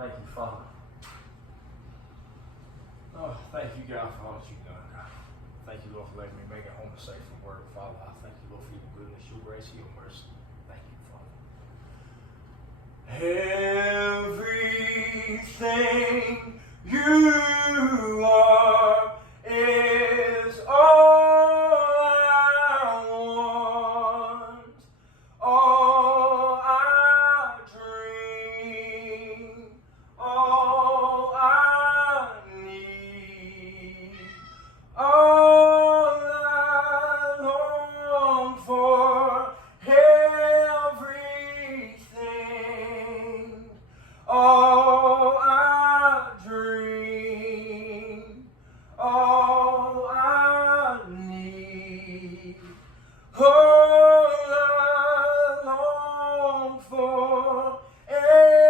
Thank you, Father. Oh, thank you, God, for all that you've done, God. Thank you, Lord, for letting me make it home safe from work, Father. I thank you, Lord, for your goodness, your grace, and your mercy. Thank you, Father. Everything you are is all I want, all I dream, all I need, all I long for, everything, all I dream, all I need, all I long for, everything,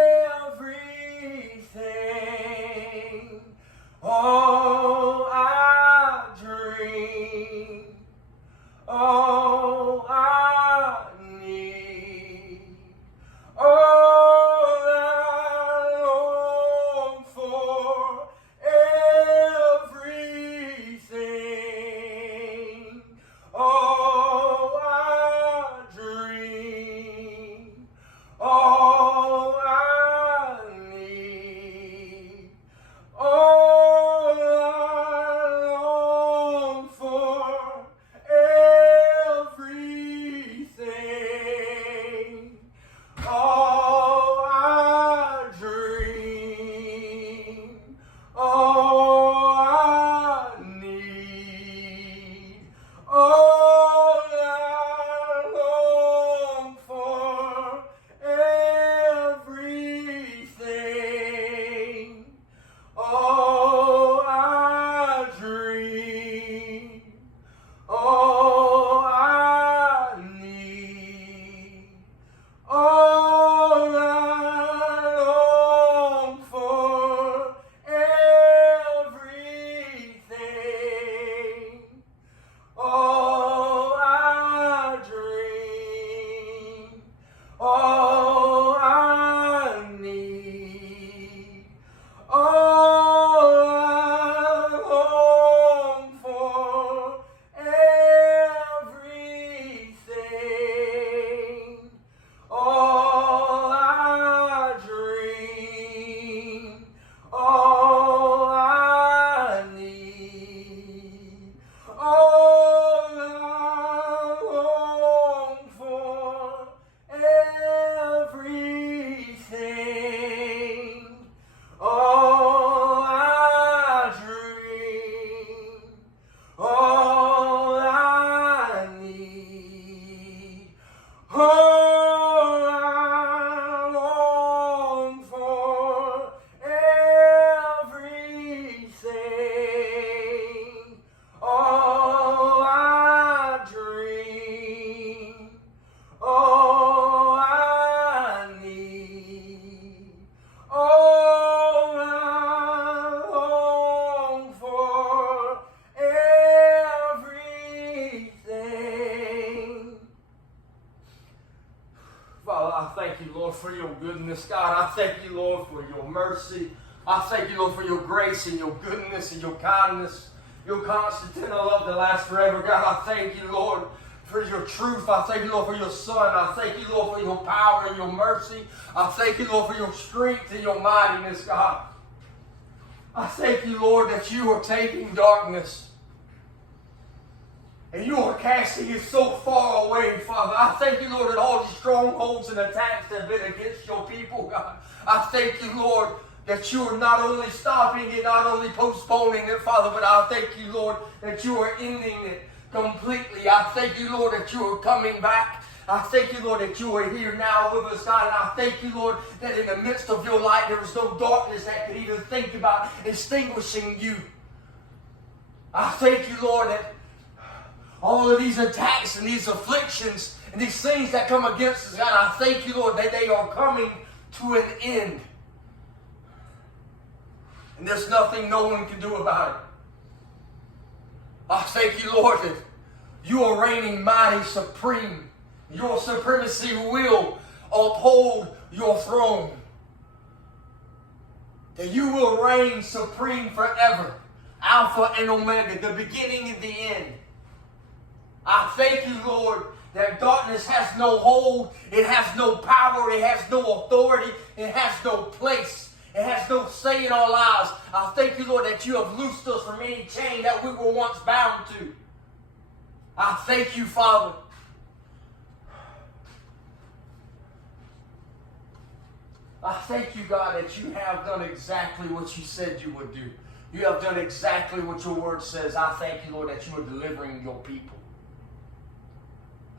all I dream, all I need, all I long for, everything, all I dream, all I need, all I long for, everything, all I dream, all I need, all I long for, everything, all I dream, all I need, all I long for, everything, all I dream, all I need, all I long for, everything, all I dream, all I need, all I long for, everything, all I dream, all I need, all I long for, everything, all I dream, all I need, all I long for, everything. Father, I thank you, Lord, for your goodness, God. I thank you, Lord, for your mercy. I thank you, Lord, for your grace and your goodness and your kindness, your constant and love that lasts forever. God, I thank you, Lord, for your truth. I thank you, Lord, for your Son. I thank you, Lord, for your power and your mercy. I thank you, Lord, for your strength and your mightiness, God. I thank you, Lord, that you are taking darkness and you are casting it so far away, Father. I thank you, Lord, that all the strongholds and attacks that have been against your people, God. I thank you, Lord, that you are not only stopping it, not only postponing it, Father, but I thank you, Lord, that you are ending it completely. I thank you, Lord, that you are coming back. I thank you, Lord, that you are here now with us, God. And I thank you, Lord, that in the midst of your light, there is no darkness that could even think about extinguishing you. I thank you, Lord, that all of these attacks and these afflictions and these things that come against us, God, I thank you, Lord, that they are coming to an end. And there's nothing no one can do about it. I thank you, Lord, that you are reigning mighty, supreme. Your supremacy will uphold your throne. that you will reign supreme forever. Alpha and Omega, the beginning and the end. I thank you, Lord, that darkness has no hold, it has no power, it has no authority, it has no place, it has no say in our lives. I thank you, Lord, that you have loosed us from any chain that we were once bound to. I thank you, Father. I thank you, God, that you have done exactly what you said you would do. You have done exactly what your word says. I thank you, Lord, that you are delivering your people.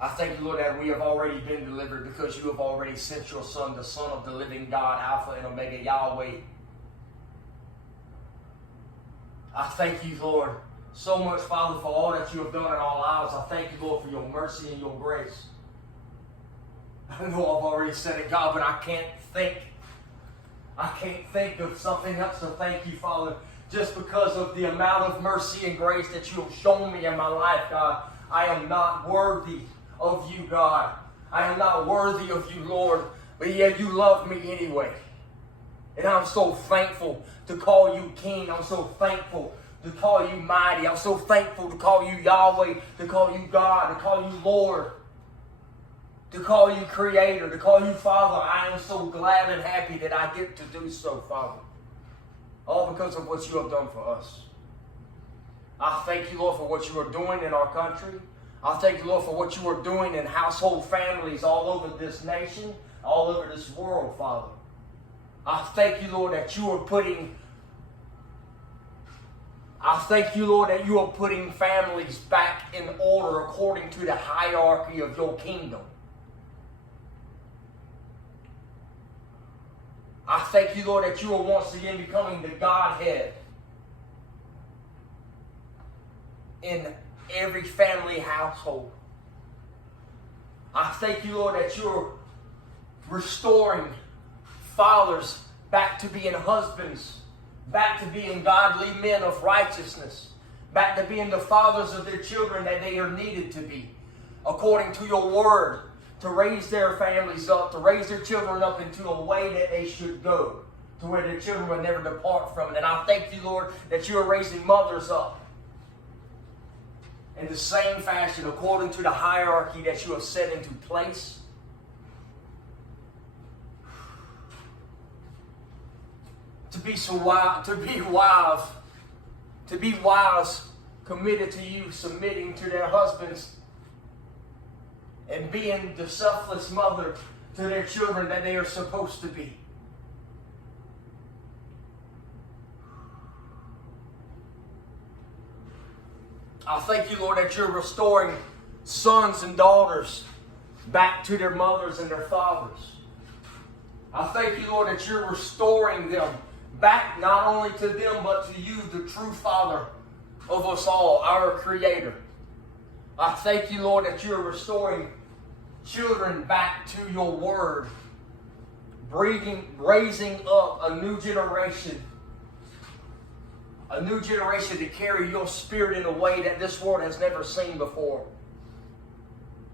I thank you, Lord, that we have already been delivered because you have already sent your Son, the Son of the living God, Alpha and Omega, Yahweh. I thank you, Lord, so much, Father, for all that you have done in our lives. I thank you, Lord, for your mercy and your grace. I know I've already said it, God, but I can't think of something else to thank you, Father, just because of the amount of mercy and grace that you have shown me in my life, God. I am not worthy of you, God. I am not worthy of you, Lord, but yet you love me anyway. And I'm so thankful to call you King. I'm so thankful to call you mighty. I'm so thankful to call you Yahweh, to call you God, to call you Lord, to call you Creator, to call you Father. I am so glad and happy that I get to do so, Father. All because of what you have done for us. I thank you, Lord, for what you are doing in our country. I thank you, Lord, for what you are doing in household families all over this nation, all over this world, Father. I thank you, Lord, that you are putting families back in order according to the hierarchy of your kingdom. I thank you, Lord, that you are once again becoming the Godhead in every family household. I thank you, Lord, that you're restoring fathers back to being husbands, back to being godly men of righteousness, back to being the fathers of their children that they are needed to be, according to your word, to raise their families up, to raise their children up into a way that they should go, to where their children will never depart from it. And I thank you, Lord, that you are raising mothers up in the same fashion, according to the hierarchy that you have set into place. To be wives, committed to you, submitting to their husbands, and being the selfless mother to their children that they are supposed to be. I thank you, Lord, that you're restoring sons and daughters back to their mothers and their fathers. I thank you, Lord, that you're restoring them back not only to them, but to you, the true Father of us all, our Creator. I thank you, Lord, that you're restoring children back to your word, raising up a new generation to carry your spirit in a way that this world has never seen before,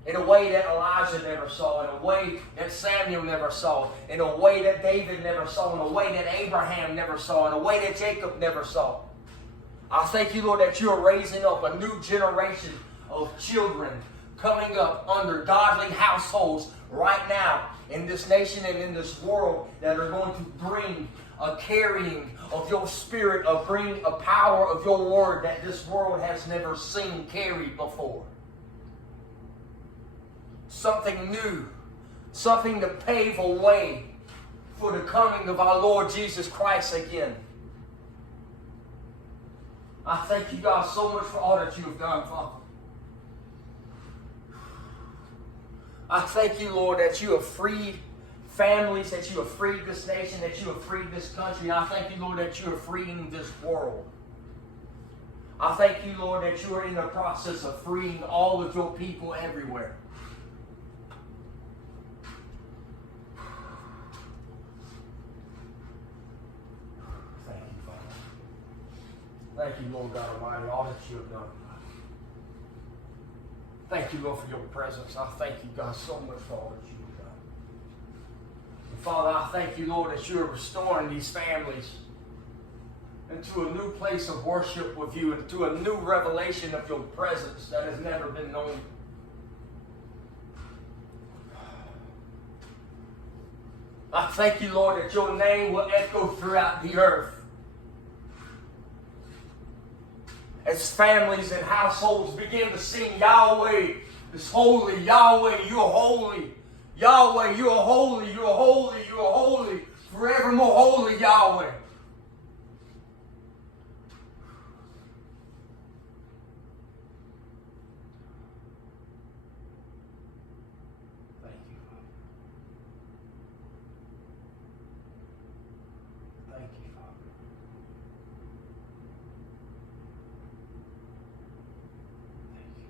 in a way that Elijah never saw, in a way that Samuel never saw, in a way that David never saw, in a way that Abraham never saw, in a way that Jacob never saw. I thank you, Lord, that you are raising up a new generation of children coming up under godly households right now in this nation and in this world that are going to bring a carrying of your spirit, bring a power of your word that this world has never seen carried before. Something new, something to pave a way for the coming of our Lord Jesus Christ again. I thank you, God, so much for all that you have done, Father. I thank you, Lord, that you have freed families, that you have freed this nation, that you have freed this country. And I thank you, Lord, that you are freeing this world. I thank you, Lord, that you are in the process of freeing all of your people everywhere. Thank you, Father. Thank you, Lord God Almighty, all that you have done. Thank you, Lord, for your presence. I thank you, God, so much for all that you have done. And Father, I thank you, Lord, that you are restoring these families into a new place of worship with you, into a new revelation of your presence that has never been known. I thank you, Lord, that your name will echo throughout the earth. As families and households begin to sing, Yahweh is holy, Yahweh, you are holy. Yahweh, you are holy, you are holy, you are holy. Forevermore holy, Yahweh. Thank you, Father. Thank you, Father. Thank you.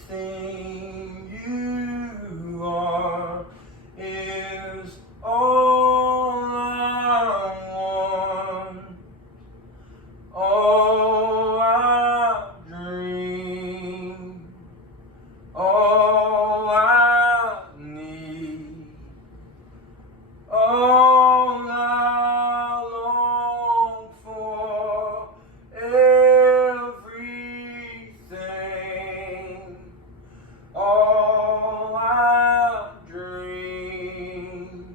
Everything you are is all I want, all I dream, all I need, all I long for. Everything, all I dream,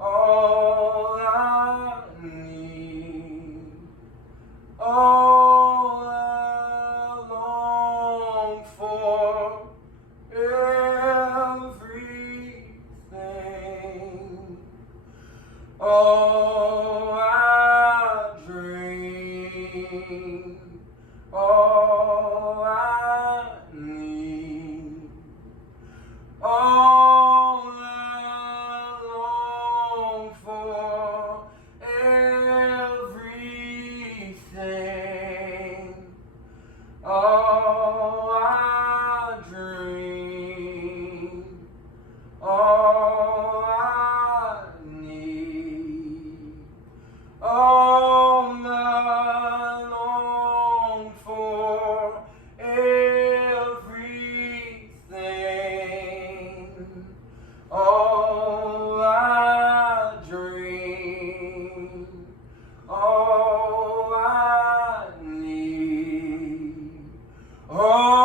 all I need, all I long for, everything, all I dream, all I need, all I long for, everything, all I dream, all I need, all I long for, everything, all I dream, all I need, all